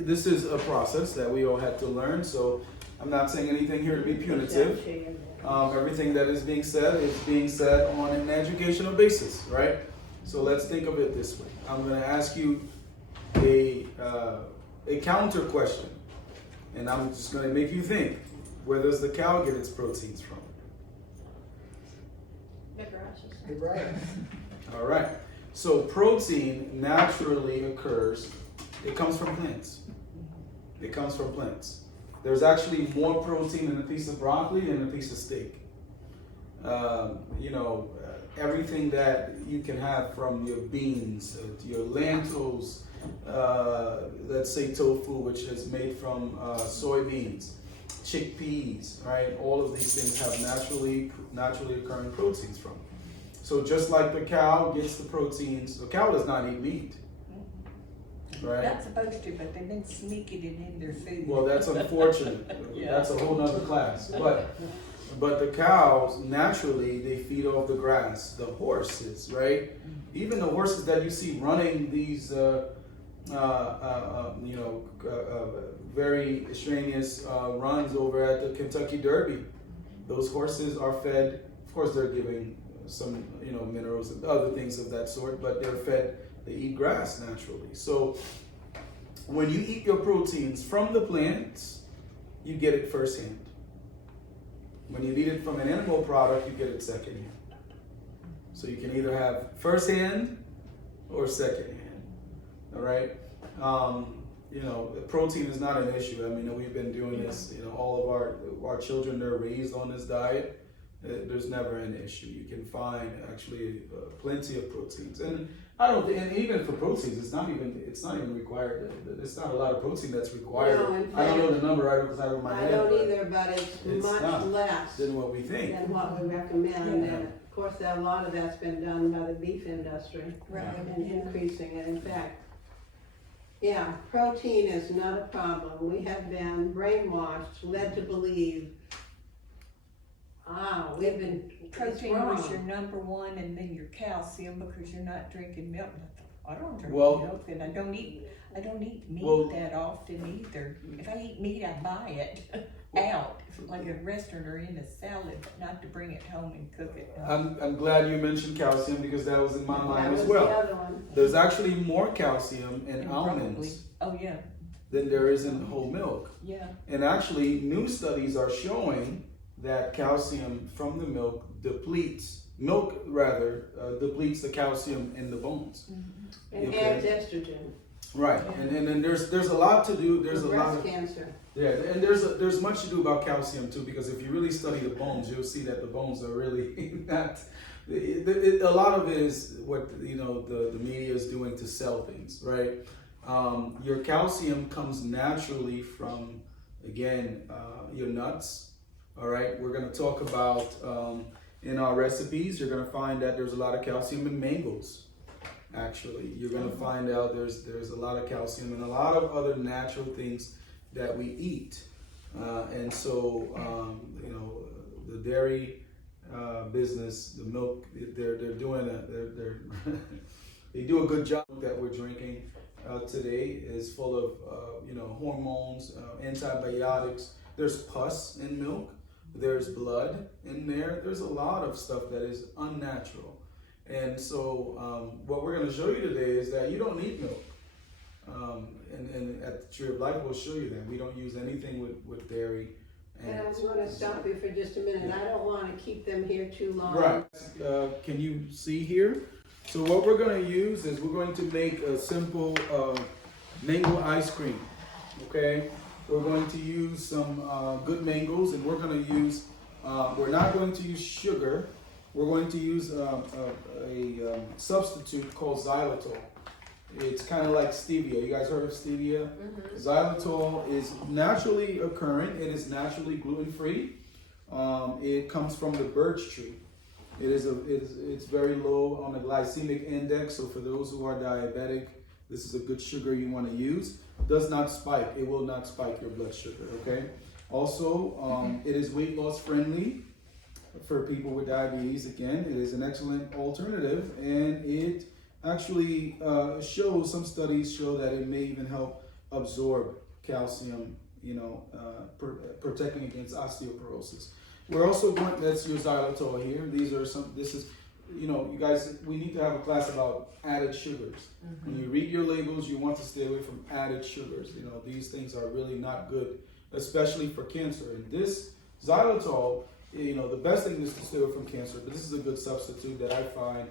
this is a process that we all had to learn. So I'm not saying anything here to be punitive. Everything that is being said on an educational basis, right? So let's think of it this way. I'm going to ask you a counter question, and I'm just going to make you think. Where does the cow get its proteins from? The grass. All right. So protein naturally occurs. It comes from plants. It comes from plants. There's actually more protein in a piece of broccoli than a piece of steak. Everything that you can have from your beans, your lentils, let's say tofu, which is made from soybeans, chickpeas, right? All of these things have naturally occurring proteins from. So just like the cow gets the proteins, the cow does not eat meat, right? Not supposed to, but they've been sneaking it in their food. Well, that's unfortunate. Yeah. That's a whole nother class. But the cows, naturally, they feed off the grass. The horses, right? Even the horses that you see running these, very strenuous runs over at the Kentucky Derby. Those horses are fed. Of course, they're giving some, minerals and other things of that sort, but they're fed. They eat grass naturally. So when you eat your proteins from the plants, you get it firsthand. When you eat it from an animal product, you get it secondhand. So you can either have firsthand or secondhand. All right. Protein is not an issue. I mean, we've been doing this. All of our children, they're raised on this diet. There's never an issue. You can find actually plenty of proteins, and and even for proteins, it's not even required. It's not a lot of protein that's required. No, in fact, I don't know the number right off the side of my head. I don't either, but it's much not less than what we think. than what we recommend. Yeah. And of course, a lot of that's been done by the beef industry, Right. and increasing it. In fact, protein is not a problem. We have been brainwashed, led to believe. We've been Protein wrong. was your number one, and then your calcium because you're not drinking milk. I don't drink Well- milk, and I don't eat meat Well- that often either. If I eat meat, I buy it out, like a restaurant or in a salad, but not to bring it home and cook it. I'm glad you mentioned calcium because that was in my That mind was as the well. other one. There's actually more calcium in And almonds broccoli. Oh yeah, than there is in whole milk. yeah. And actually, new studies are showing that calcium from the milk depletes the calcium in the bones. And Okay. adds estrogen Right, and then there's a lot to do. There's for a lot breast of cancer. and there's much to do about calcium too, because if you really study the bones, you'll see that the bones are really not. A lot of it is what the media is doing to sell things, right? Your calcium comes naturally from, again, your nuts. All right, we're going to talk about in our recipes. You're going to find that there's a lot of calcium in mangoes. Actually, you're going to find out there's a lot of calcium in a lot of other natural things that we eat, and so the dairy business, the milk, they're doing they do a good job that we're drinking today is full of hormones, antibiotics. There's pus in milk. There's blood in there. There's a lot of stuff that is unnatural. And so what we're going to show you today is that you don't need milk. And at the Tree of Life, we'll show you that. We don't use anything with dairy. And I'm going to stop you for just a minute. I don't want to keep them here too long. Right. Can you see here? So what we're going to use is we're going to make a simple mango ice cream. Okay? We're going to use some good mangoes, and we're going to use, we're not going to use sugar. We're going to use a substitute called xylitol. It's kind of like stevia. You guys heard of stevia? Mm-hmm. Xylitol is naturally occurring. It is naturally gluten-free. It comes from the birch tree. It's very low on the glycemic index. So for those who are diabetic, this is a good sugar you want to use. Does not spike. It will not spike your blood sugar. Okay. Also, it is weight loss friendly for people with diabetes. Again, it is an excellent alternative, and it actually shows, some studies show that it may even help absorb calcium, protecting against osteoporosis. We're also going, that's your xylitol here. This is, you guys, we need to have a class about added sugars. When you read your labels, you want to stay away from added sugars. These things are really not good, especially for cancer. And this xylitol, the best thing is to stay away from cancer, but this is a good substitute that I find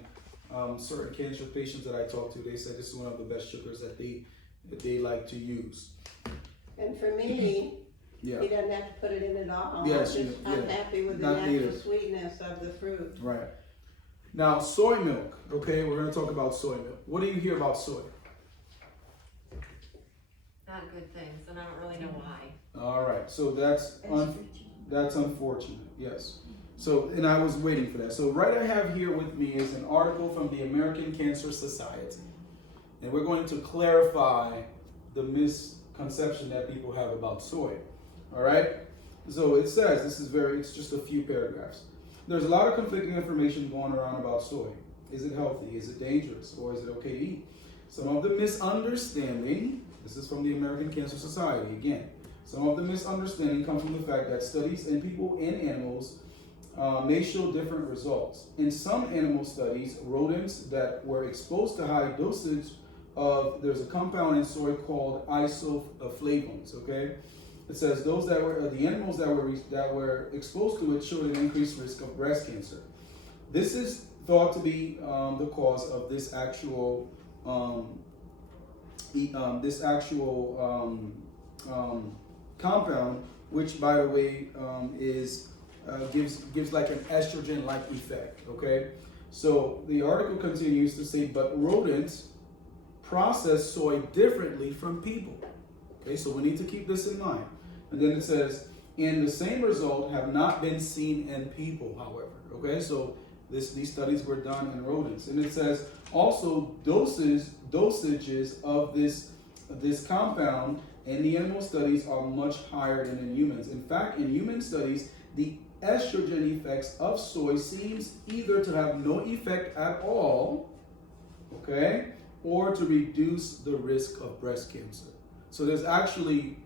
certain cancer patients that I talk to, they say this is one of the best sugars that they like to use. And for me, Yeah. he doesn't have to put it in at all. Yes, I'm happy with the Not natural needed. sweetness of the fruit. Right. Now, soy milk. Okay, we're going to talk about soy milk. What do you hear about soy? Not good things, and I don't really know why. All right. So that's unfortunate. Yes. So, and I was waiting for that. So, right I have here with me is an article from the American Cancer Society, and we're going to clarify the misconception that people have about soy. All right. So it says, it's just a few paragraphs. There's a lot of conflicting information going around about soy. Is it healthy? Is it dangerous? Or is it okay to eat? Some of the misunderstanding, this is from the American Cancer Society again, some of the misunderstanding comes from the fact that studies in people and animals may show different results. In some animal studies, rodents that were exposed to high dosage there's a compound in soy called isoflavones, okay? It says the animals that were exposed to it showed an increased risk of breast cancer. This is thought to be the cause of this actual compound, which, by the way, gives like an estrogen-like effect. Okay, so the article continues to say, but rodents process soy differently from people. Okay, so we need to keep this in mind. And then it says, and the same result have not been seen in people, however. Okay, so these studies were done in rodents. And it says also dosages of this compound in the animal studies are much higher than in humans. In fact, in human studies, the estrogen effects of soy seems either to have no effect at all, okay, or to reduce the risk of breast cancer. So there's actually,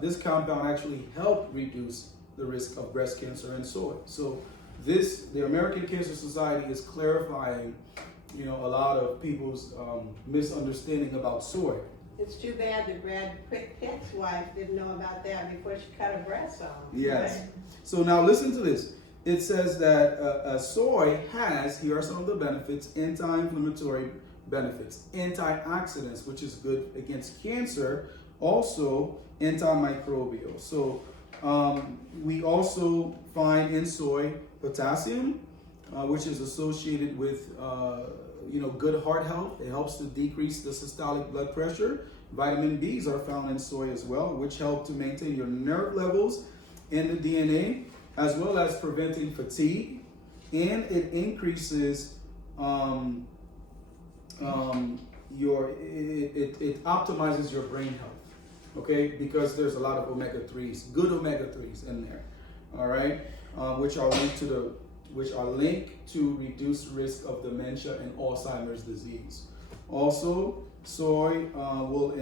this compound actually helped reduce the risk of breast cancer in soy. So the American Cancer Society is clarifying, a lot of people's misunderstanding about soy. It's too bad that Brad Pitt's wife didn't know about that before she cut her breasts off. Yes. Right? So now listen to this. It says that soy has, here are some of the benefits, anti-inflammatory benefits, antioxidants, which is good against cancer, also antimicrobial. So we also find in soy potassium, which is associated with good heart health. It helps to decrease the systolic blood pressure. Vitamin B's are found in soy as well, which help to maintain your nerve levels in the DNA, as well as preventing fatigue, and it increases it optimizes your brain health, okay? Because there's a lot of omega-3s, good omega-3s in there, all right, which are linked to reduced risk of dementia and Alzheimer's disease. Also, soy will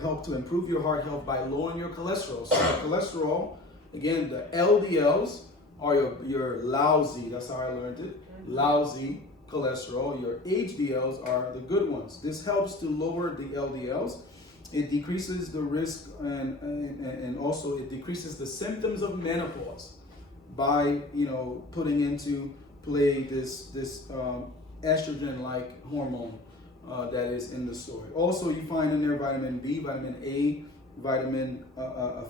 help to improve your heart health by lowering your cholesterol. So the cholesterol, again, the LDLs are your lousy, that's how I learned it, lousy cholesterol. Your HDLs are the good ones. This helps to lower the LDLs. It decreases the risk and also it decreases the symptoms of menopause by putting into play this estrogen-like hormone that is in the soy. Also, you find in there vitamin B, vitamin A, vitamin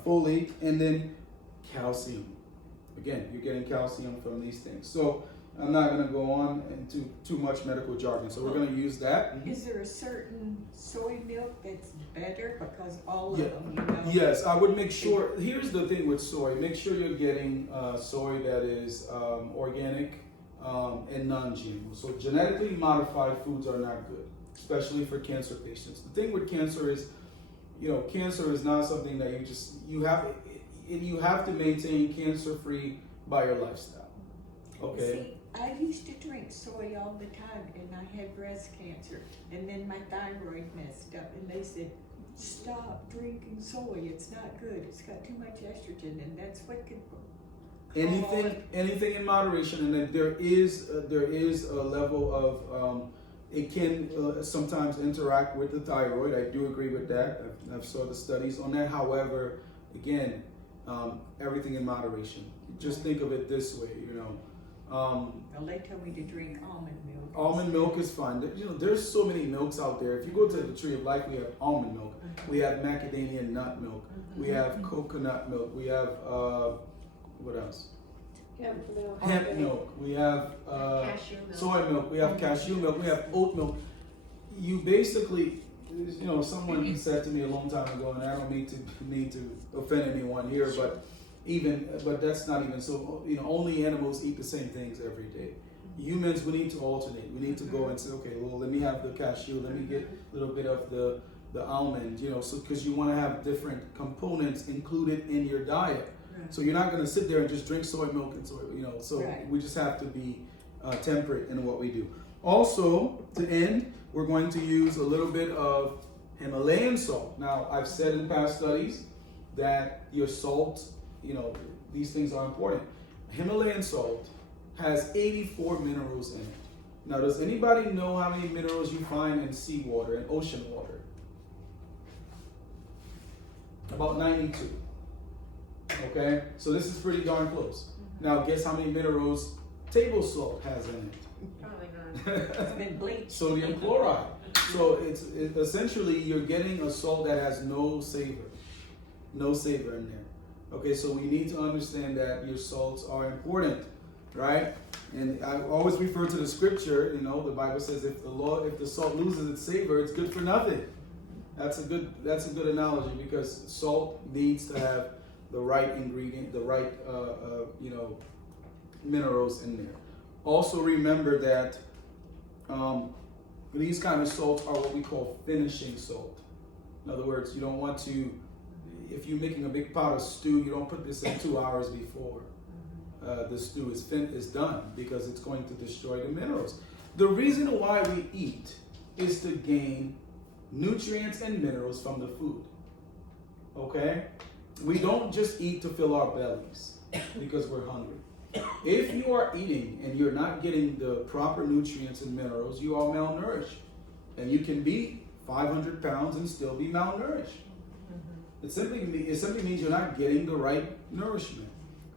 folate, and then calcium. Again, you're getting calcium from these things. So I'm not going to go on into too much medical jargon, so we're going to use that. Is there a certain soy milk that's better? Because all of them, Yes, I would make sure, here's the thing with soy, make sure you're getting soy that is organic and non-GMO. So genetically modified foods are not good, especially for cancer patients. The thing with cancer is, cancer is not something that you have to maintain cancer-free by your lifestyle. Okay. See, I used to drink soy all the time, and I had breast cancer, and then my thyroid messed up, and they said, stop drinking soy, it's not good, it's got too much estrogen, and that's what could Anything in moderation, and then there is a level of it can sometimes interact with the thyroid. I do agree with that. I've saw the studies on that. However, again, everything in moderation. Just think of it this way, you know. well, they told me to drink almond milk. Almond milk is fine. You know, there's so many milks out there. If you go to the Tree of Life, we have almond milk. We have macadamia nut milk. We have coconut milk. We have what else? Hemp milk. We have Cashew milk. soy milk. We have cashew milk. We have oat milk. You basically, you know, someone said to me a long time ago, and I don't mean to offend anyone here, but that's not even so. You know, only animals eat the same things every day. Humans, we need to alternate. We need to go and say, okay, well, let me have the cashew. Let me get a little bit of the almond. You know, so because you want to have different components included in your diet. So you're not going to sit there and just drink soy milk and soy, you know. So we just have to be temperate in what we do. Also, to end, we're going to use a little bit of Himalayan salt. Now, I've said in past studies that your salt, you know, these things are important. Himalayan salt has 84 minerals in it. Now, does anybody know how many minerals you find in seawater and ocean water? About 92. Okay, so this is pretty darn close. Now, guess how many minerals table salt has in it? Probably not. It's been bleached. Sodium chloride. So it's essentially you're getting a salt that has no savor in there. Okay, so we need to understand that your salts are important, right? And I always refer to the scripture. You know, the Bible says if the salt loses its savor, it's good for nothing. That's a good analogy because salt needs to have the right ingredient, the right minerals in there. Also remember that these kind of salts are what we call finishing salt. In other words, you don't want to, if you're making a big pot of stew, you don't put this in 2 hours before the stew is done because it's going to destroy the minerals. The reason why we eat is to gain nutrients and minerals from the food. Okay? We don't just eat to fill our bellies because we're hungry. If you are eating and you're not getting the proper nutrients and minerals, you are malnourished. And you can be 500 pounds and still be malnourished. It simply means you're not getting the right nourishment.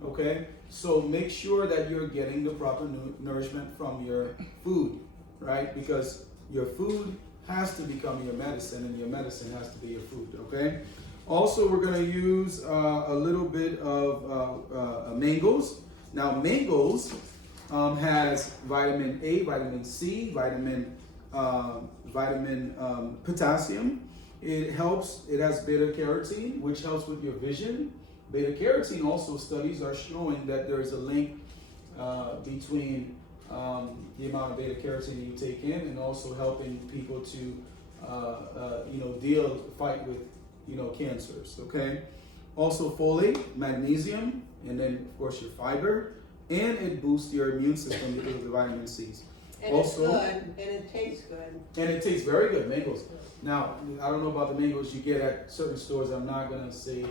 Okay? So make sure that you're getting the proper nourishment from your food, right? Because your food has to become your medicine and your medicine has to be your food, okay? Also, we're going to use a little bit of mangoes. Now, mangoes has vitamin A, vitamin C, vitamin potassium. It has beta carotene, which helps with your vision. Beta carotene also studies are showing that there is a link between the amount of beta carotene you take in and also helping people to fight with cancers, okay? Also folate, magnesium, and then of course your fiber, and it boosts your immune system because of the vitamin C's. And also, it's good, and it tastes good. And it tastes very good, mangoes. Now, I don't know about the mangoes you get at certain stores. I'm not gonna say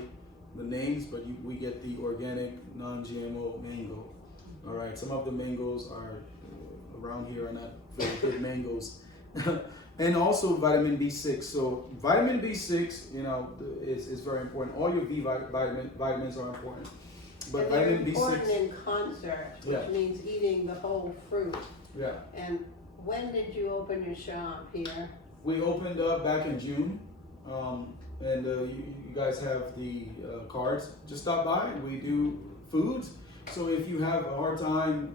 the names, but we get the organic, non-GMO mango. All right, some of the mangoes are around here are not very good mangoes. And also vitamin B6. So vitamin B6, is very important. All your vitamins are important. But and they're vitamin important B6 in concert, which means eating the whole fruit. Yeah. And when did you open your shop here? We opened up back in June. And you guys have the cards. Just stop by. We do foods. So if you have a hard time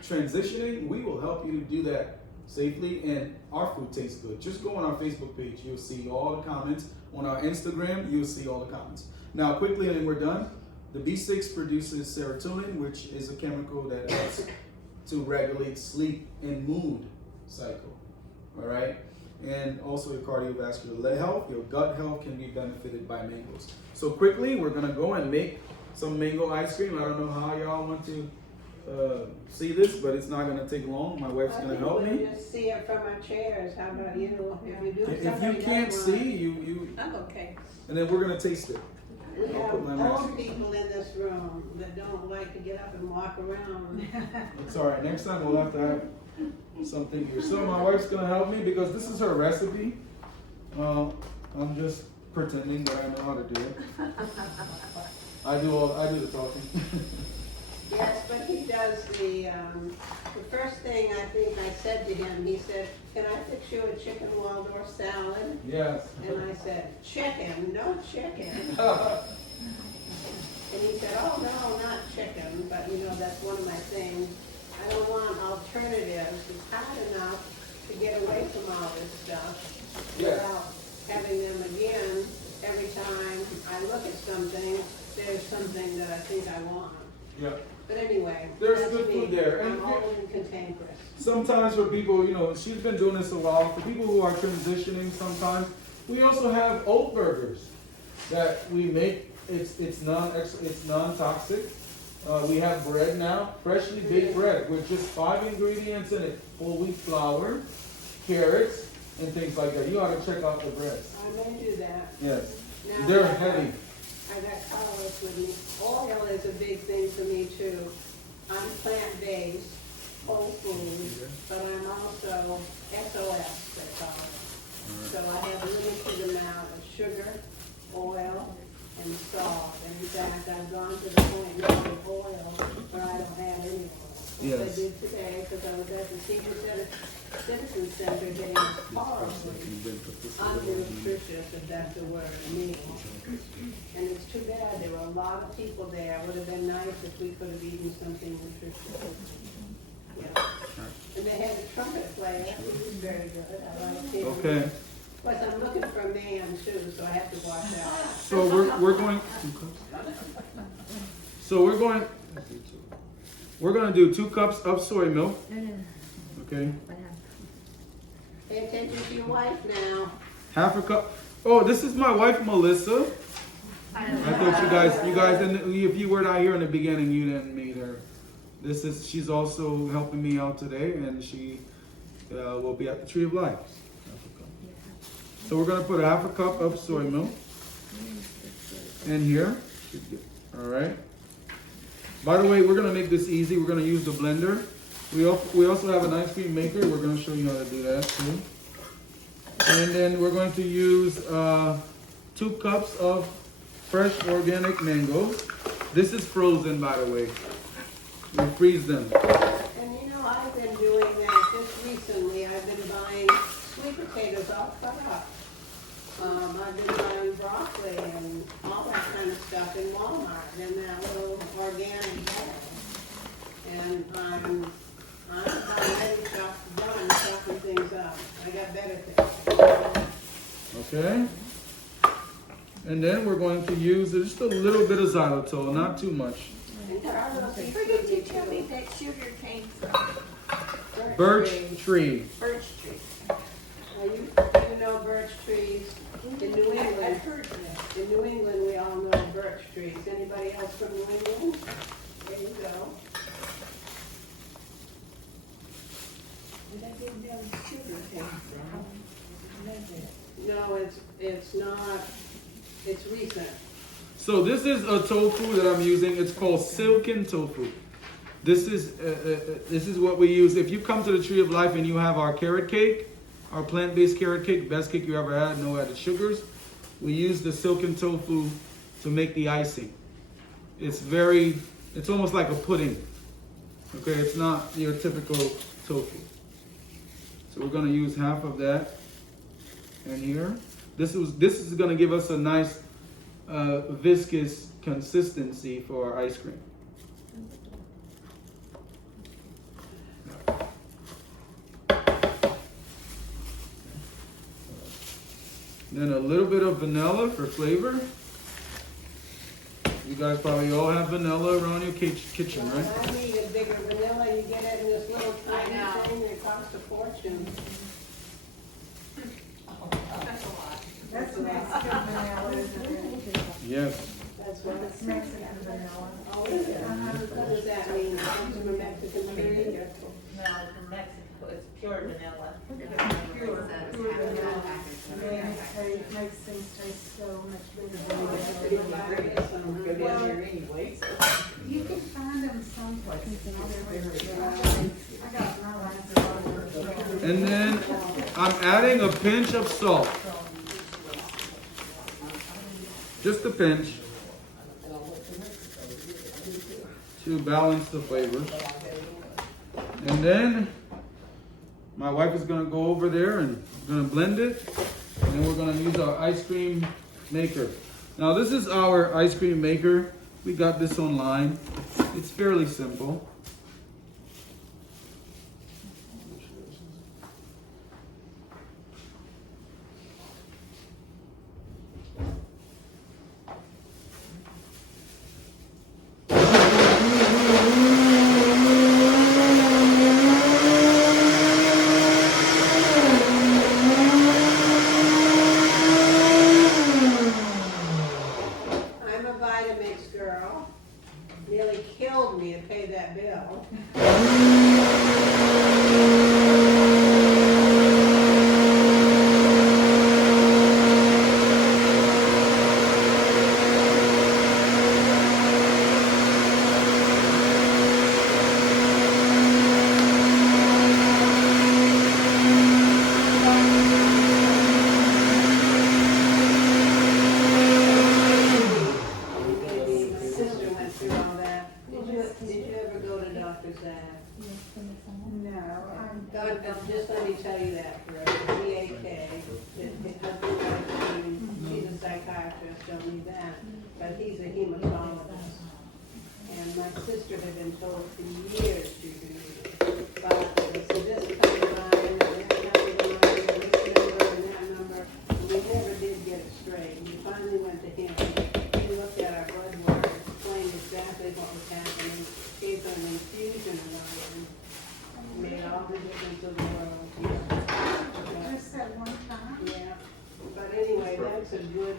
transitioning, we will help you to do that safely, and our food tastes good. Just go on our Facebook page. You'll see all the comments. On our Instagram, you'll see all the comments. Now, quickly, and we're done. The B6 produces serotonin, which is a chemical that helps to regulate sleep and mood cycle. All right? And also your cardiovascular health, your gut health can be benefited by mangoes. So quickly, we're going to go and make some mango ice cream. I don't know how y'all want to see this, but it's not gonna take long. My wife's I gonna think help we me. just see it from our chairs. How about you? If you do, If somebody you can't doesn't see, want it. you, I'm okay. and then we're gonna taste it. We I'll have put my mask. old people in this room that don't like to get up and walk around. It's all right. Next time we'll have to have something here. So my wife's gonna help me because this is her recipe. I'm just pretending that I know how to do it. I do the talking. Yes, but he does the first thing I think I said to him, he said, "Can I fix you a chicken Waldorf salad?" Yes. And I said, "Chicken, no chicken." And he said, "Oh, no, not chicken, but you know, that's one of my things. I don't want alternatives. It's hard enough to get away from all this stuff Yes. without having them again every time I look at something, there's something that I think I want." Yeah. But anyway, There's that's good me. food there. I'm And- old and cantankerous. Sometimes for people, she's been doing this a while. For people who are transitioning, sometimes we also have oat burgers that we make. It's non-toxic. We have bread now, freshly baked bread with just 5 ingredients in it: whole wheat flour, carrots, and things like that. You ought to check out the breads. I may do that. Yes, Now, they're I got- heavy. I got Carlos with me. Oil is a big thing for me too. I'm plant-based, whole food, but I'm also SOS, they call it. So I have a limited amount of sugar, oil, and salt. And in fact, I've gone to the point now with oil where I don't have any oil. Which I Yes. did today because I was at the Senior Citizen Center getting horribly under-nutritious, if that's a word, meal. And it's too bad, there were a lot of people there. It would have been nice if we could have eaten something nutritious. Yeah. And they had a trumpet player, which was very good. I liked him. Okay, Plus, I'm looking for a man too, so I have to watch out. so we're going. So we're going to do 2 cups of soy milk. Okay. Pay attention to your wife now. Half a cup. Oh, this is my wife, Melissa. I thought you guys, if you were not here in the beginning, you didn't meet her. She's also helping me out today, and she will be at the Tree of Life. So we're gonna put half a cup of soy milk in here. All right. By the way, we're gonna make this easy. We're gonna use the blender. We also have an ice cream maker. We're gonna show you how to do that too. And then we're going to use 2 cups of fresh organic mango. This is frozen, by the way. We freeze them. And you know, I've been doing that just recently. I've been buying sweet potatoes all cut up. I've been buying broccoli and all that kind of stuff in Walmart in that little organic bag. And I'm ready to done chopping things up. I got better things. Okay. And then we're going to use just a little bit of xylitol, not too much. And Carlos, Where did you tell me that sugar came from? Birch tree. Birch tree. You know birch trees in New I've England. heard that. In New England, we all know birch trees. Anybody else from New England? There you go. But I didn't know sugar came from. No, it's not, it's recent. So this is a tofu that I'm using. It's called silken tofu. This is what we use. If you come to the Tree of Life and you have our carrot cake, our plant-based carrot cake, best cake you ever had, no added sugars. We use the silken tofu to make the icing. It's almost like a pudding. Okay, it's not your typical tofu. So we're gonna use half of that in here. This is gonna give us a nice viscous consistency for our ice cream. Then a little bit of vanilla for flavor. You guys probably all have vanilla around your kitchen, right? I need a bigger vanilla. You get it in this little I tiny know. thing that costs a fortune. That's a lot. That's Mexican vanilla, isn't it? Yes. That's what? It's Mexican vanilla. Oh, is it? What does that mean? It comes from a Mexican tree? No, from Mexico, it's pure vanilla. Pure vanilla. Makes things taste so much better. You can find them someplace. I got my last. And then I'm adding a pinch of salt. Just a pinch. To balance the flavors. And then my wife is gonna go over there and gonna blend it. And then we're gonna use our ice cream maker. Now this is our ice cream maker. We got this online. It's fairly simple. I'm a Vitamix girl. Nearly killed me to pay that bill. Maybe my sister went through all that. Did you ever go to Dr. Zach? No, God, just let me tell you that for DAK, she's a psychiatrist, don't need that, but he's a hematologist. And my sister had been told for years she could use it. But so this comes by, and that number, and this number, and that number, and we never did get it straight. We finally went to him. He looked at our blood work, explained exactly what was happening, gave her an infusion of iron, made all the difference in the world. just that one time. Yeah, but anyway, that's a good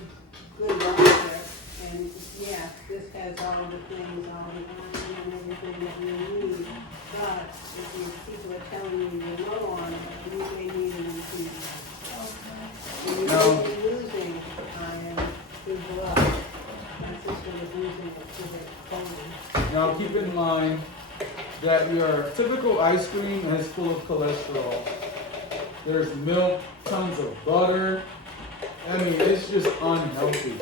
doctor. And yeah, this has all the things, all the iron and everything that you need. But if people are telling you you're low on it, you may need an infusion. And you No. may be losing iron through blood. My sister was losing it through her colon. Now keep in mind that your typical ice cream is full of cholesterol. There's milk, tons of butter. I mean, it's just unhealthy.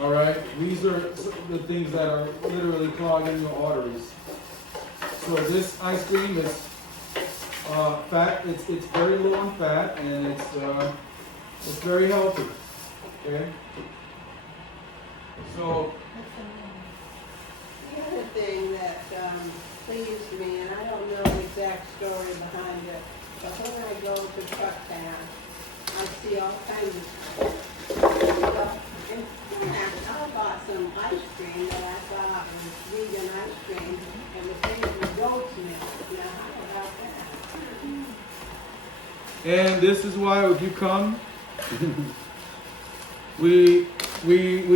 All right, these are the things that are literally clogging your arteries. So this ice cream is fat. It's very low on fat, and it's very healthy. Okay. So The other thing that pleased me, and I don't know the exact story behind it, but when I go to Truck Pass, I see all kinds of stuff. In fact, I bought some ice cream that I thought was vegan ice cream, and it tasted goat's milk. Now, how about that? And this is why if you come, we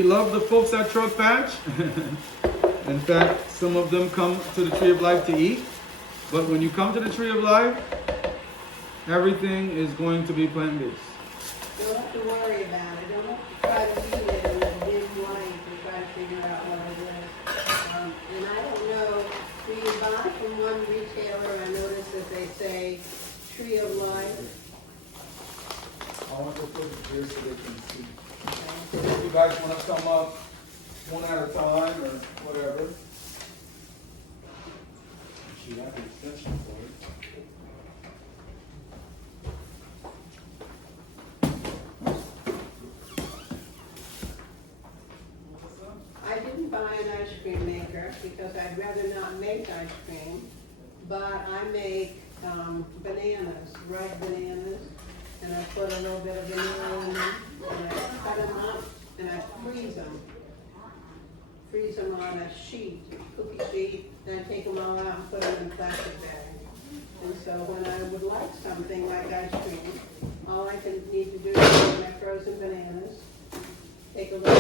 love the folks at Truck Patch. In fact, some of them come to the Tree of Life to eat. But when you come to the Tree of Life, everything is going to be plant-based. Don't have to worry about it. Don't have to try to read it in the dim light to try to figure out what it is. And I don't know, do you buy from one retailer? I noticed that they say Tree of Life. I want to put it here so they can see. If you guys want to come up one at a time or whatever. Actually, I have an extension for it. I didn't buy an ice cream maker because I'd rather not make ice cream, but I make bananas, ripe bananas, and I put a little bit of vanilla in them, and I cut them up, and I freeze them. Freeze them on a sheet, cookie sheet, then I take them all out and put them in plastic bags. And so when I would like something like ice cream, all I need to do is take my frozen bananas, take a little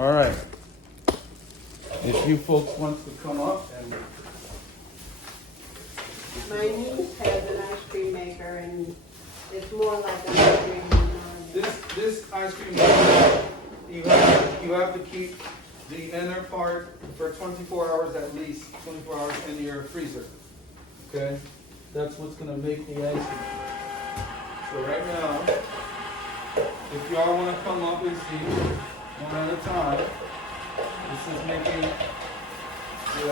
All right. If you folks want to come up and My niece has an ice cream maker and it's more like an ice cream than mine. this ice cream, you have to keep the inner part for 24 hours at least, 24 hours in your freezer. Okay? That's what's gonna make the ice cream. So right now, if y'all wanna come up and see one at a time, this is making the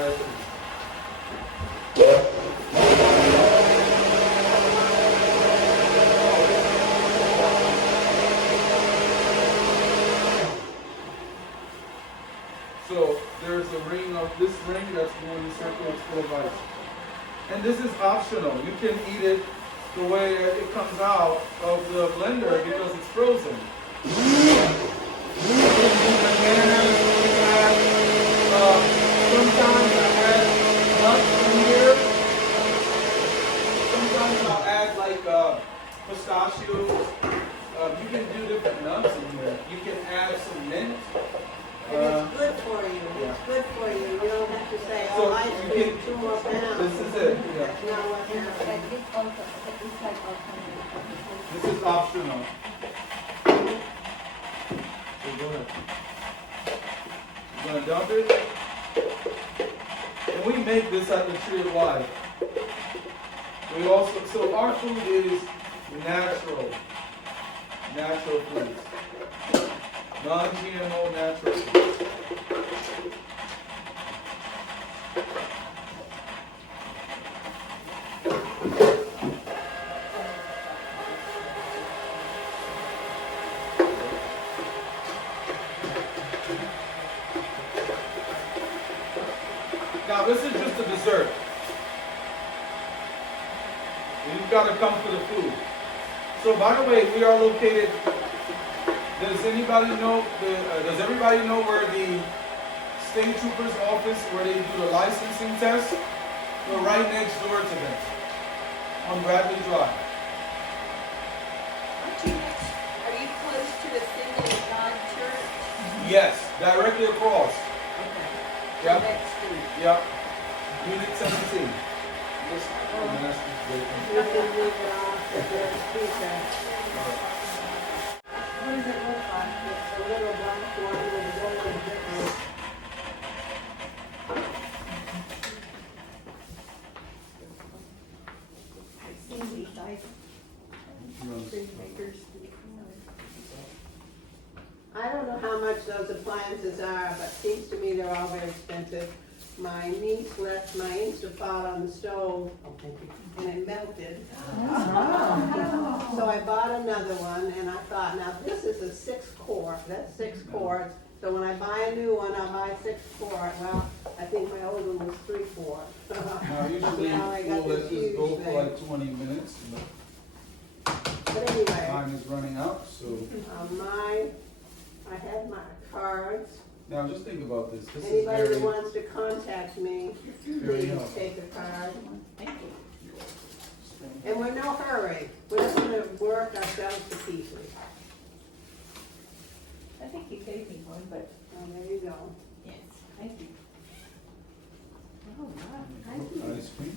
ice cream. So there's a ring of this ring that's going to circle it's full of ice. And this is optional. You can eat it the way it comes out of the blender because it's frozen. You can do bananas, you can add, sometimes I add nuts in here. Sometimes I'll add like pistachios. You can do different nuts in here. You can add some mint. And it's good for you, it's good for you, you don't have to say, So oh, ice you cream, can- 2 more pounds. This is it. Yeah. That's not what happens. This is optional. So go ahead. You're gonna dump it. And we make this at the Tree of Life. We also, so our food is natural. Natural foods. Non-GMO natural foods. Now this is just a dessert. You've got to come for the food. So by the way, we are located. Does anybody know? Does everybody know where the state trooper's office, where they do the licensing test? We're right next door to them, on Bradley Drive. Are you close to the Assembly of God Church? Yes, directly across. Okay. Yep. Next street. Yep. Unit 17. You can leave it off the speaker. What does it look like? It's a little black one with a little different. I've seen these ice cream makers before. I don't know how much those appliances are, but it seems to me they're all very expensive. My niece left my Instapot on the stove and it melted. So I bought another one and I thought, now this is a 6-quart, that's 6 quarts. So when I buy a new one, I'll buy 6 quart. Well, I think my old one was 3 quart. Now usually Now I got we'll let this this huge go for thing. like 20 minutes. But anyway, Time is running out, so I have my cards. now just think about this. This is Anybody very, that wants to contact me, very please helpful. take a card. And we're in no hurry. We're just gonna work ourselves to pieces. I think you gave me one, but Oh, there you go. yes, thank you. Oh, wow, thank you. Ice cream.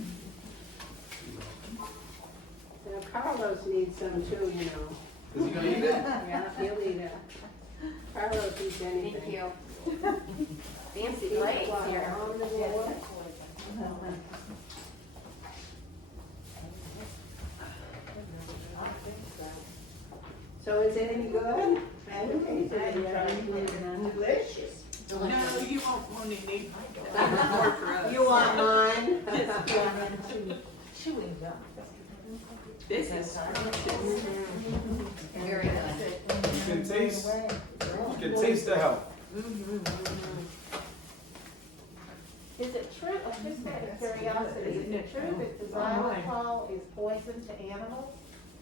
Now Carlos needs some too, you know. Is he gonna eat it? Yeah, he'll eat it. Carlos eats anything. Thank you. Fancy He's plates what, here. omnivore? So is it any good? I haven't tasted it yet. Delicious. No, you won't want any. You want mine? Chewing gum. This is Very good. You can taste. You can taste the help. Is it true, I'm just out of curiosity, is it true that the xylitol is poison to animals?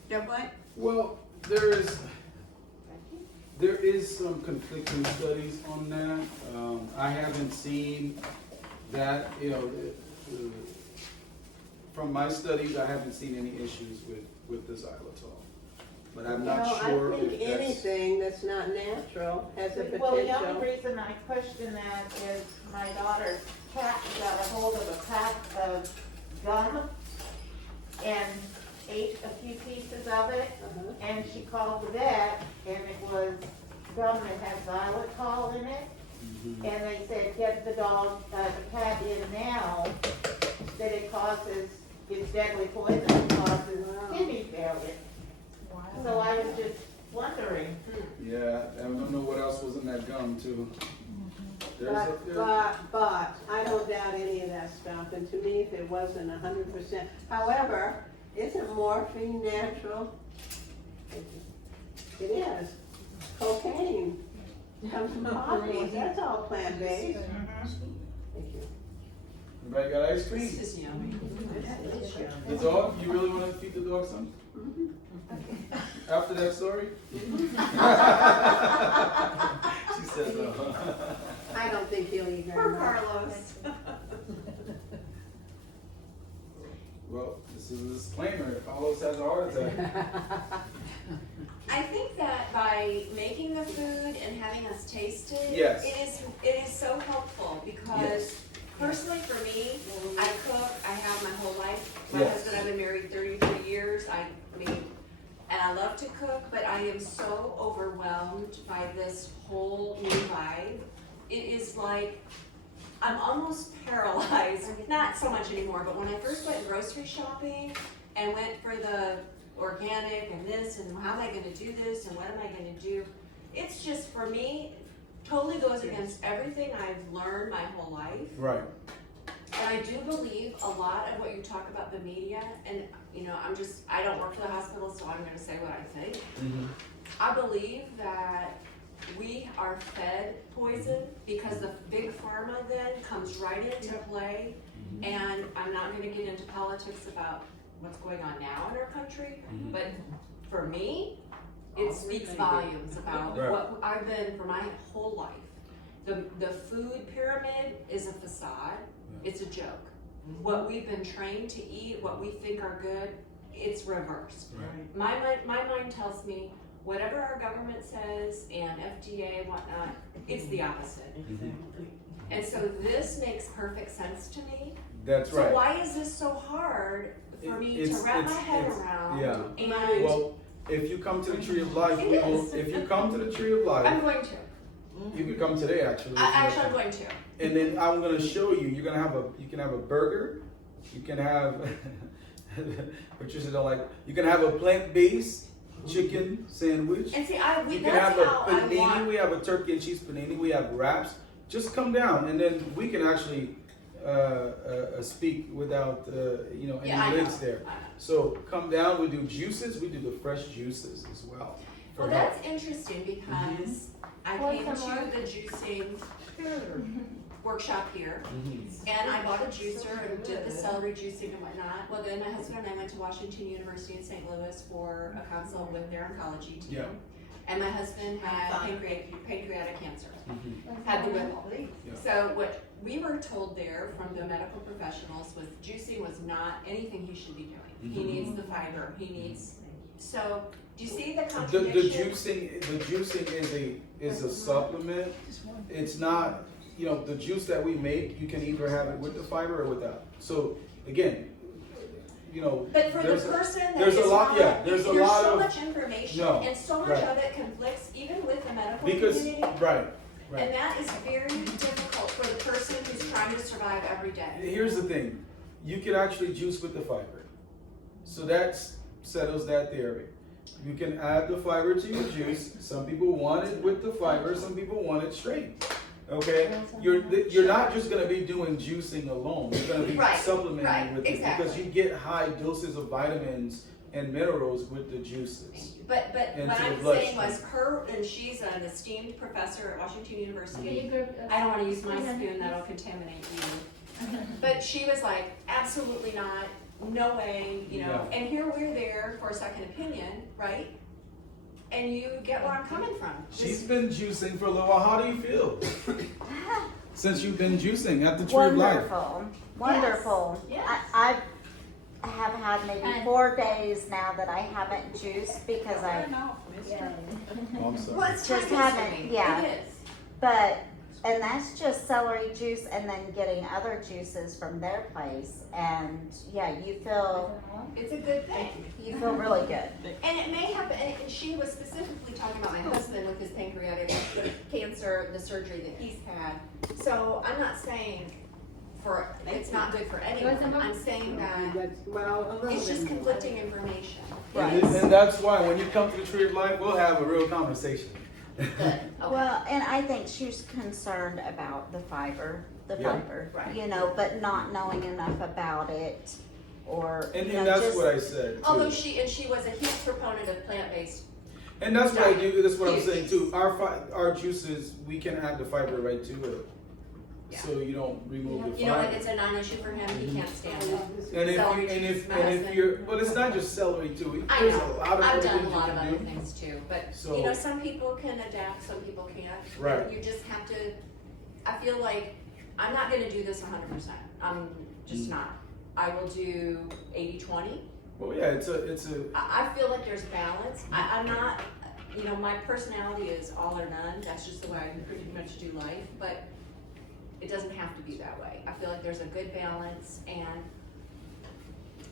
Yeah, what? Well, there is some conflicting studies on that. I haven't seen that, from my studies, I haven't seen any issues with the xylitol. but I'm You not know, sure I think if that's. anything that's not natural has a Well, the only potential. reason I question that is my daughter's cat got a hold of a pack of gum and ate a few pieces of it, Uh-huh. and she called the vet, and it was gum that had xylitol in it. Mhm. And they said, get the cat in now, that it causes, it's deadly poison, it causes Wow. kidney failure. So I was just wondering, Yeah, I don't know what else was in that gum too. There's But I don't doubt any of that stuff, and to me, if it wasn't 100%, however, isn't morphine natural? It is. Cocaine comes from poppies, that's all plant-based. Thank you. Everybody got ice cream? This is yummy. The dog? You really want to feed the dog some? After that story? She said, I don't think he'll eat very Poor much. Carlos. well, this is a disclaimer. Carlos has a heart attack. I think that by making the food and having us taste it, Yes. it is so helpful because Yes. personally for me, I cook, I have my whole life. My Yes. husband, I've been married 33 years. I mean, and I love to cook, but I am so overwhelmed by this whole new vibe. It is like, I'm almost paralyzed, not so much anymore, but when I first went grocery shopping and went for the organic and this and how am I gonna do this and what am I gonna do? It's just, for me, totally goes against everything I've learned my whole life. Right. And I do believe a lot of what you talk about the media, and you know, I don't work for the hospital, so I'm gonna say what I think. Mm-hmm. I believe that we are fed poison because the big pharma then comes right into play. And I'm not gonna get into politics about what's going on now in our country, but for me, it speaks volumes about Right. what I've been for my whole life. The food pyramid is a facade, it's a joke. What we've been trained to eat, what we think are good, it's reversed. Right. My mind tells me whatever our government says and FDA and whatnot, it's the opposite. And so this makes perfect sense to me. That's So right. why is this so hard for me to wrap my head around? Yeah. And Well, if you come to the Tree of Life, It we will, is. if you come to the Tree of Life, I'm going to. you can come today actually. I'm going to. And then I'm gonna show you. You can have a burger. You can have. Patricia don't like. You can have a plant-based chicken sandwich. And see, You can that's have a how I panini. want. We have a turkey and cheese panini. We have wraps. Just come down, and then we can actually speak without any Yeah, I know. lids there. I know. So come down. We do juices. We do the fresh juices as well. for Well, health. that's interesting because I Well, came come on. to the juicing workshop here, Mhm. and I bought a juicer and did the celery juicing and whatnot. Well, then my husband and I went to Washington University in St. Louis for a consult with their oncology team. Yeah. And my husband had pancreatic cancer, Mhm. had the whipple. Yeah. So what we were told there from the medical professionals was juicing was not anything he should be doing. He Mhm. needs the fiber, he needs, so, do you see the The contradiction? juicing is a supplement. It's not, the juice that we make, you can either have it with the fiber or without. So again, But for the there's a- person that there's a is lot- not, yeah, there's a lot so of- much information No, and so much right. of it conflicts even with the medical because, community. right. And that is very difficult for the person who's trying to survive every day. Here's the thing, you can actually juice with the fiber. So that settles that theory. You can add the fiber to your juice. Some people want it with the fiber, some people want it straight. Okay? You're not just gonna be doing juicing alone. You're gonna be Right, supplementing right, with it exactly. because you get high doses of vitamins and minerals with the juices. But Into what the I'm bloodstream. saying was her, and she's an esteemed professor at Washington University. Mm-hmm. I don't wanna use my spoon, that'll contaminate you. But she was like, absolutely not, no way, Yeah. and here we're there for a second opinion, right? And you get where I'm coming from. She's been juicing for a little while. How do you feel? Since you've been juicing at the Tree of Life. Wonderful, wonderful. Yes. I've have had maybe And- 4 days now that I haven't juiced because I, Turn off, mister. Oh, I'm sorry. Well, it's Just time haven't- consuming. yeah. It is. but, and that's just celery juice and then getting other juices from their place. And yeah, you feel It's a good thing. really good. And it may have, and she was specifically talking about my husband with his pancreatic cancer, the surgery that he's had. So I'm not saying it's not good for anyone. I'm saying that That's, well, a little it's just bit more. conflicting information. And that's why when you come to the Tree of Life, we'll have a real conversation. Good. Okay. Well, and I think she's concerned about the fiber, Yeah. Right. you know, but not knowing enough about it or, And you know, that's just, what I said too. Although she was a huge proponent of plant-based. And that's what I do. That's what I'm Huge. saying too. Our juices, we can add the fiber right to it, Yeah. so you don't remove the You know, fiber. it's a non-issue for him. He can't stand it. And if Celery you, and juice, if my and if husband. you're, but it's not just celery too. I There's know. a lot of I've other done a things lot you of can other do. things too, but So- you know, some people can adapt, some people can't. Right. You just have to. I feel like I'm not going to do this 100%. I'm just not. I will do 80-20. Well, yeah, it's a. I feel like there's balance. I'm not. You know, my personality is all or none. That's just the way I pretty much do life. But it doesn't have to be that way. I feel like there's a good balance, and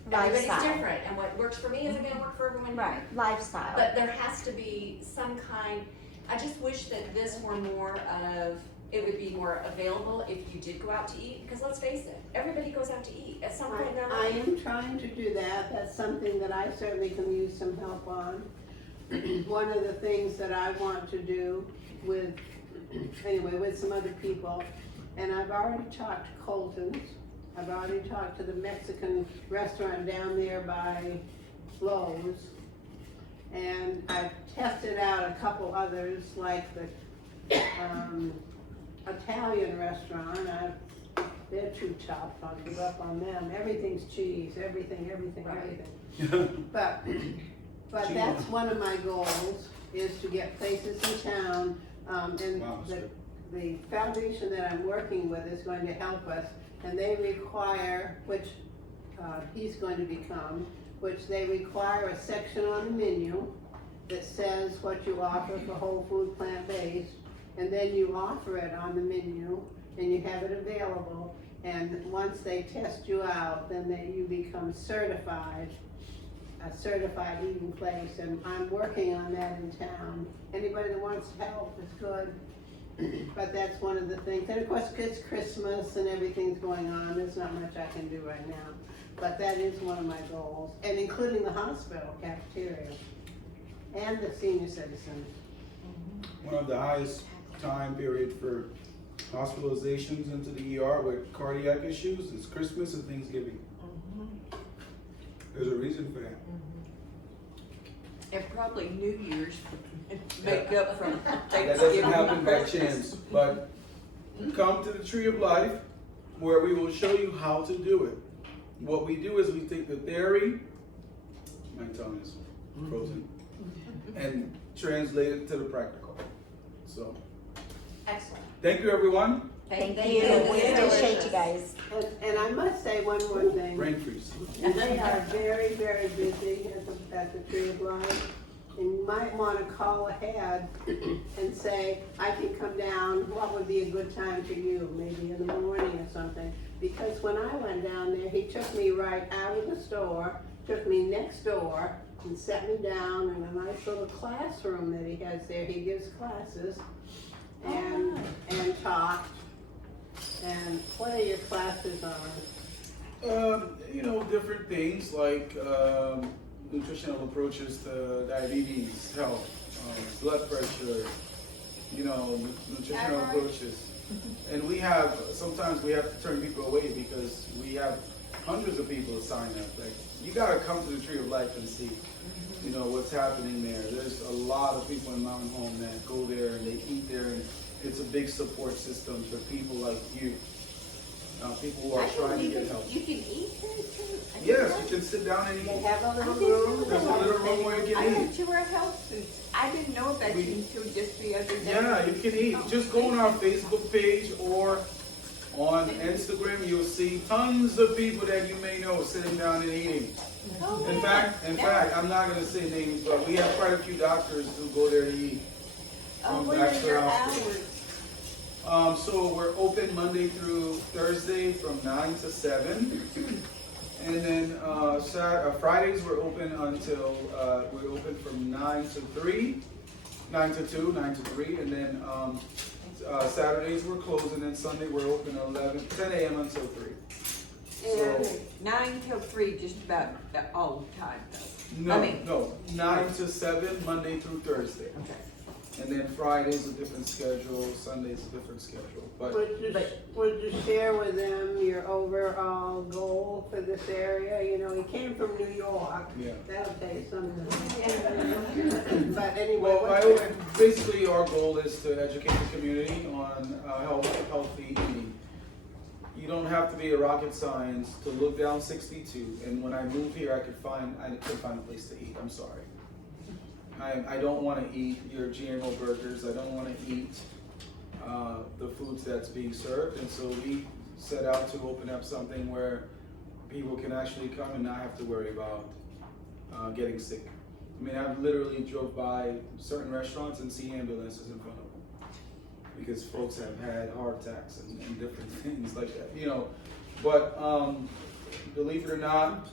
everybody's Lifestyle. different. And what works for me isn't going to work for everyone. right, lifestyle. But there has to be some kind, I just wish that this were more of, it would be more available if you did go out to eat, because let's face it, everybody goes out to eat at some point in their I life. am trying to do that, that's something that I certainly can use some help on. One of the things that I want to do with, anyway, with some other people, and I've already talked to Colton's, I've already talked to the Mexican restaurant down there by Lowe's, and I've tested out a couple others, like the, Italian restaurant. They're too tough, I'll give up on them, everything's cheese, everything. But that's one of my goals, is to get places in town, and Wow, the foundation that I'm working with is going to help us, and they require, which, he's going to become, which they require a section on the menu that says what you offer for whole food, plant-based, and then you offer it on the menu, and you have it available, and once they test you out, then you become certified, a certified eating place, and I'm working on that in town. Anybody that wants to help is good, but that's one of the things. And of course, it's Christmas and everything's going on, there's not much I can do right now, but that is one of my goals, and including the hospital cafeteria and the senior citizens. One of the highest time period for hospitalizations into the ER with cardiac issues is Christmas and Thanksgiving. There's a reason for that. And probably New Year's make up from That Thanksgiving. doesn't happen by chance, but come to the Tree of Life where we will show you how to do it. What we do is we take the theory, my tongue is frozen, and translate it to the practical. So, Excellent. thank you everyone. Thank Thank you, you. we This is appreciate delicious. you guys. And I must say one more thing. Rain freeze. They are very, very busy at the Tree of Life. And you might want to call ahead and say, I can come down, what would be a good time for you? Maybe in the morning or something. Because when I went down there, he took me right out of the store, took me next door, and set me down in a nice little classroom that he has there. He gives classes and talked. And what are your classes on? You know, different things like nutritional approaches to diabetes, health, blood pressure, you know, nutritional approaches. And sometimes we have to turn people away because we have hundreds of people sign up. Like, you gotta come to the Tree of Life and see, you know, what's happening there. There's a lot of people in Mountain Home that go there and they eat there, and it's a big support system for people like you. People who are trying to get help. You can eat here too? Yes, you can sit down and They eat. have a little room. There's a little room where you I can thought eat. you were health foods. I didn't know about you until just the other day. Yeah, you can eat. Just go on our Facebook page or On Instagram, you'll see tons of people that you may know sitting down and eating. In fact, I'm not gonna say names, but we have quite a few doctors who go there to eat. What are your hours? So we're open Monday through Thursday from 9 to 7. And then Fridays we're open until, we're open from 9 to 3, 9 to 2, 9 to 3. And then Saturdays we're closed, and then Sunday we're open 10 a.m. until 3. And So, 9 till 3, just about all the time though. no, 9 to 7, Monday through Thursday. Okay. And then Friday's a different schedule, Sunday's a different schedule. But would you share with them your overall goal for this area? You know, he came from New York. yeah. That'll tell you something. But anyway, Well, basically our goal is to educate the community on healthy eating. You don't have to be a rocket science to look down 62. And when I moved here, I couldn't find a place to eat. I'm sorry. I don't want to eat your GMO burgers. I don't want to eat the foods that's being served. And so we set out to open up something where people can actually come and not have to worry about getting sick. I mean, I've literally drove by certain restaurants and see ambulances in front of them because folks have had heart attacks and different things like that, you know. But believe it or not,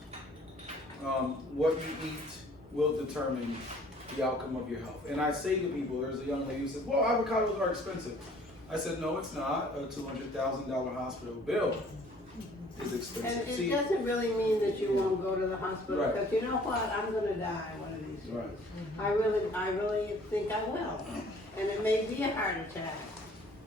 what you eat will determine the outcome of your health. And I say to people, there's a young lady who says, well, avocados are expensive. I said, no, it's not. A $200,000 hospital bill is expensive. and it See, doesn't really mean that you won't go to the hospital, Right. because you know what? I'm gonna die one of these days. Right. I really think I will. And it may be a heart attack,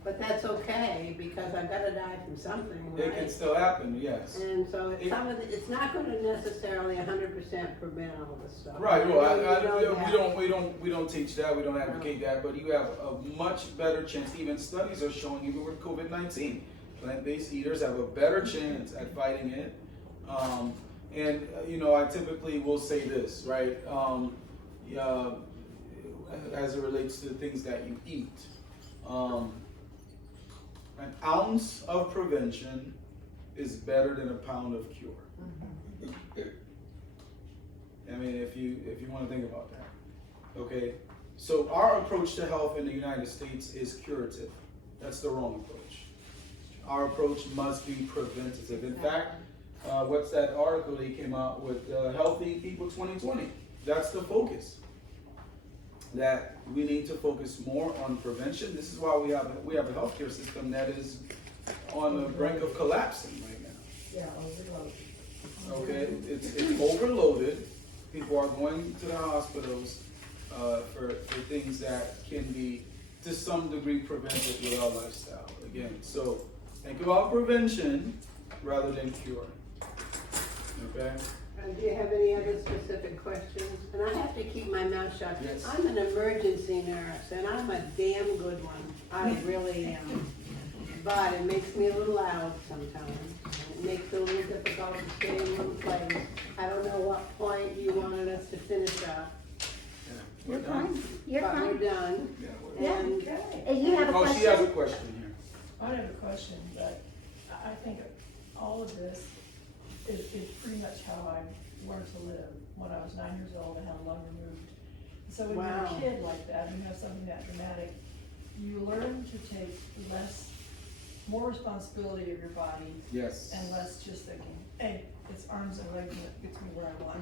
but that's okay, because I gotta die from something, It can right? still happen, yes. And so It- it's not gonna necessarily 100% prevent all this stuff. Right. I Well, know you know that. we don't teach that. We don't advocate that. But you have a much better chance. Even studies are showing, even with COVID-19, plant-based eaters have a better chance at fighting it. And you know, I typically will say this, right? As it relates to the things that you eat, an ounce of prevention is better than a pound of cure. I mean, if you want to think about that, okay. So our approach to health in the United States is curative. That's the wrong approach. Our approach must be preventative. In fact, what's that article they came out with? Healthy People 2020. That's the focus. That we need to focus more on prevention. This is why we have a healthcare system that is on the brink of collapsing right now. Yeah, overload. Okay, it's overloaded. People are going to the hospitals for things that can be to some degree prevented with our lifestyle. Again, so think about prevention rather than cure. Okay. Do you have any other specific questions? And I have to keep my mouth shut. Yes. I'm an emergency nurse, and I'm a damn good one. I really am. But it makes me a little loud sometimes. It makes it a little difficult to stay in one place. I don't know what point you wanted us to finish up, Yeah, You're we're done. fine. You're but we're fine. done. Yeah, we're Yeah. done. And And you have a Oh, question? she has a question here. I have a question, but I think all of this is pretty much how I learned to live. When I was 9 years old, I had a lung removed. So when you're Wow. a kid like that, and you have something that dramatic, you learn to take more responsibility of your body Yes. and less just thinking, hey, it's arms and legs and it gets me where I want.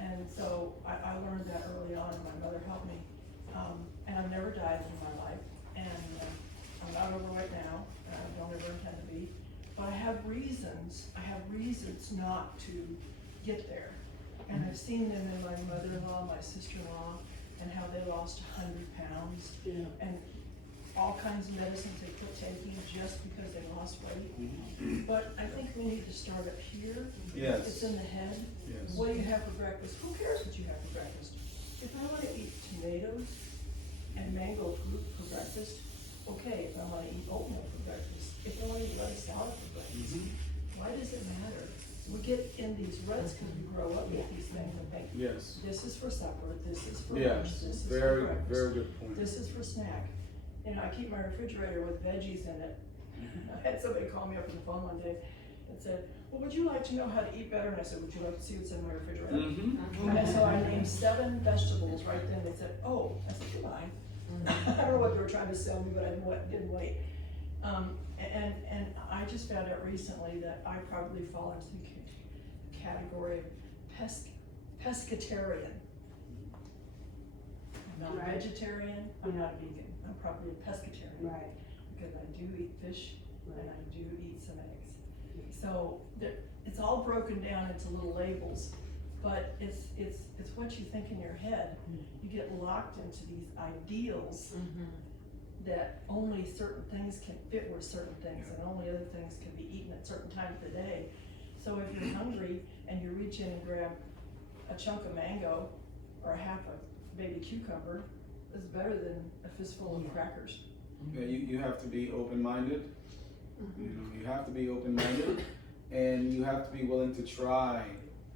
And so I learned that early on, and my mother helped me. And I've never died in my life, and I'm not overweight now, and I don't ever intend to be. But I have reasons not to get there. And I've seen them in my mother-in-law, my sister-in-law, and how they lost 100 pounds, Yeah. and all kinds of medicines they quit taking just because they lost weight. But I think we need to start up here. Yes. It's in the head. Yes. What do you have for breakfast? Who cares what you have for breakfast? If I want to eat tomatoes and mango fruit for breakfast, okay. If I want to eat oatmeal for breakfast, if I want to eat lettuce salad for breakfast, why does it matter? We get in these ruts because we grow up with these things and think, Yes. this is for supper, this is for lunch, Yes. this is for Very, breakfast. very good point. This is for snack. You know, I keep my refrigerator with veggies in it I had somebody call me up on the phone one day and said, well, would you like to know how to eat better? And I said, would you like to see what's in my refrigerator? Mm-hmm. And so I named 7 vegetables right then. They said, oh, I said, goodbye. I don't know what they were trying to sell me, but I didn't wait. And I just found out recently that I probably fall into the category of pescatarian. I'm not a Right. vegetarian, I'm not a vegan, I'm probably a pescatarian. Right. Because I do eat fish and Right. I do eat some eggs. So it's all broken down into little labels, but it's what you think in your head. You get locked into these ideals that only certain things can fit with certain things, and only other things can be eaten at certain times of the day. So if you're hungry and you reach in and grab a chunk of mango or half a baby cucumber, it's better than a fistful of crackers. Yeah, you have to be open-minded. You know, you have to be open-minded, and you have to be willing to try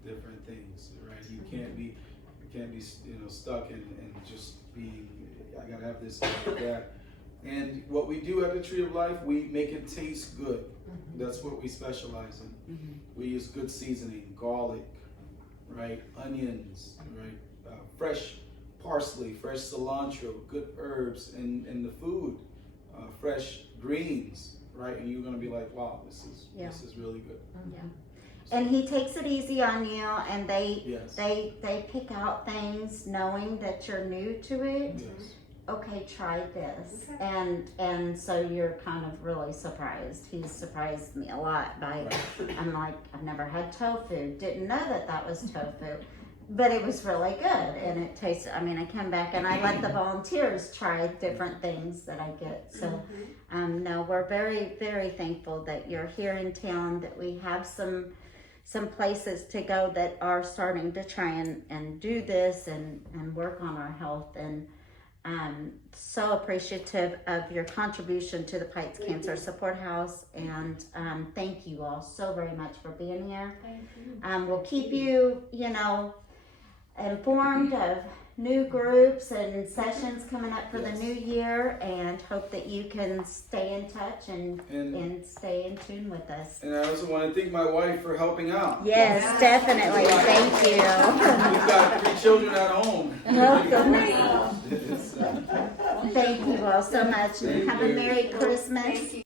different things, right? You can't be stuck in just being, I gotta have this, I gotta have that. And what we do at the Tree of Life, we make it taste good. That's what we specialize in. We use good seasoning, garlic, right? Onions, right? Fresh parsley, fresh cilantro, good herbs, and the food, fresh greens, right? And you're gonna be like, wow, this is really good. Yeah. And he takes it easy on you, and Yes. they pick out things knowing that you're new to it. Yes. Okay, try this. And so you're kind of really surprised. He's surprised me a lot by, I'm like, I've never had tofu, didn't know that was tofu, but it was really good, and it tasted, I mean, I come back and I let the volunteers try different things that I get. So no, we're very, very thankful that you're here in town, that we have some places to go that are starting to try and do this and work on our health. And so appreciative of your contribution to the Pikes Cancer Support House, and thank you all so very much for being here. Thank you. We'll keep you, informed of new groups and sessions coming up for the new year, and hope that you can stay in touch and stay in tune with us. And I also want to thank my wife for helping out. Yes, definitely. Thank you. We've got 3 children at home. Welcome. It's, Thank you all so much, and have a Merry Christmas. Thank you.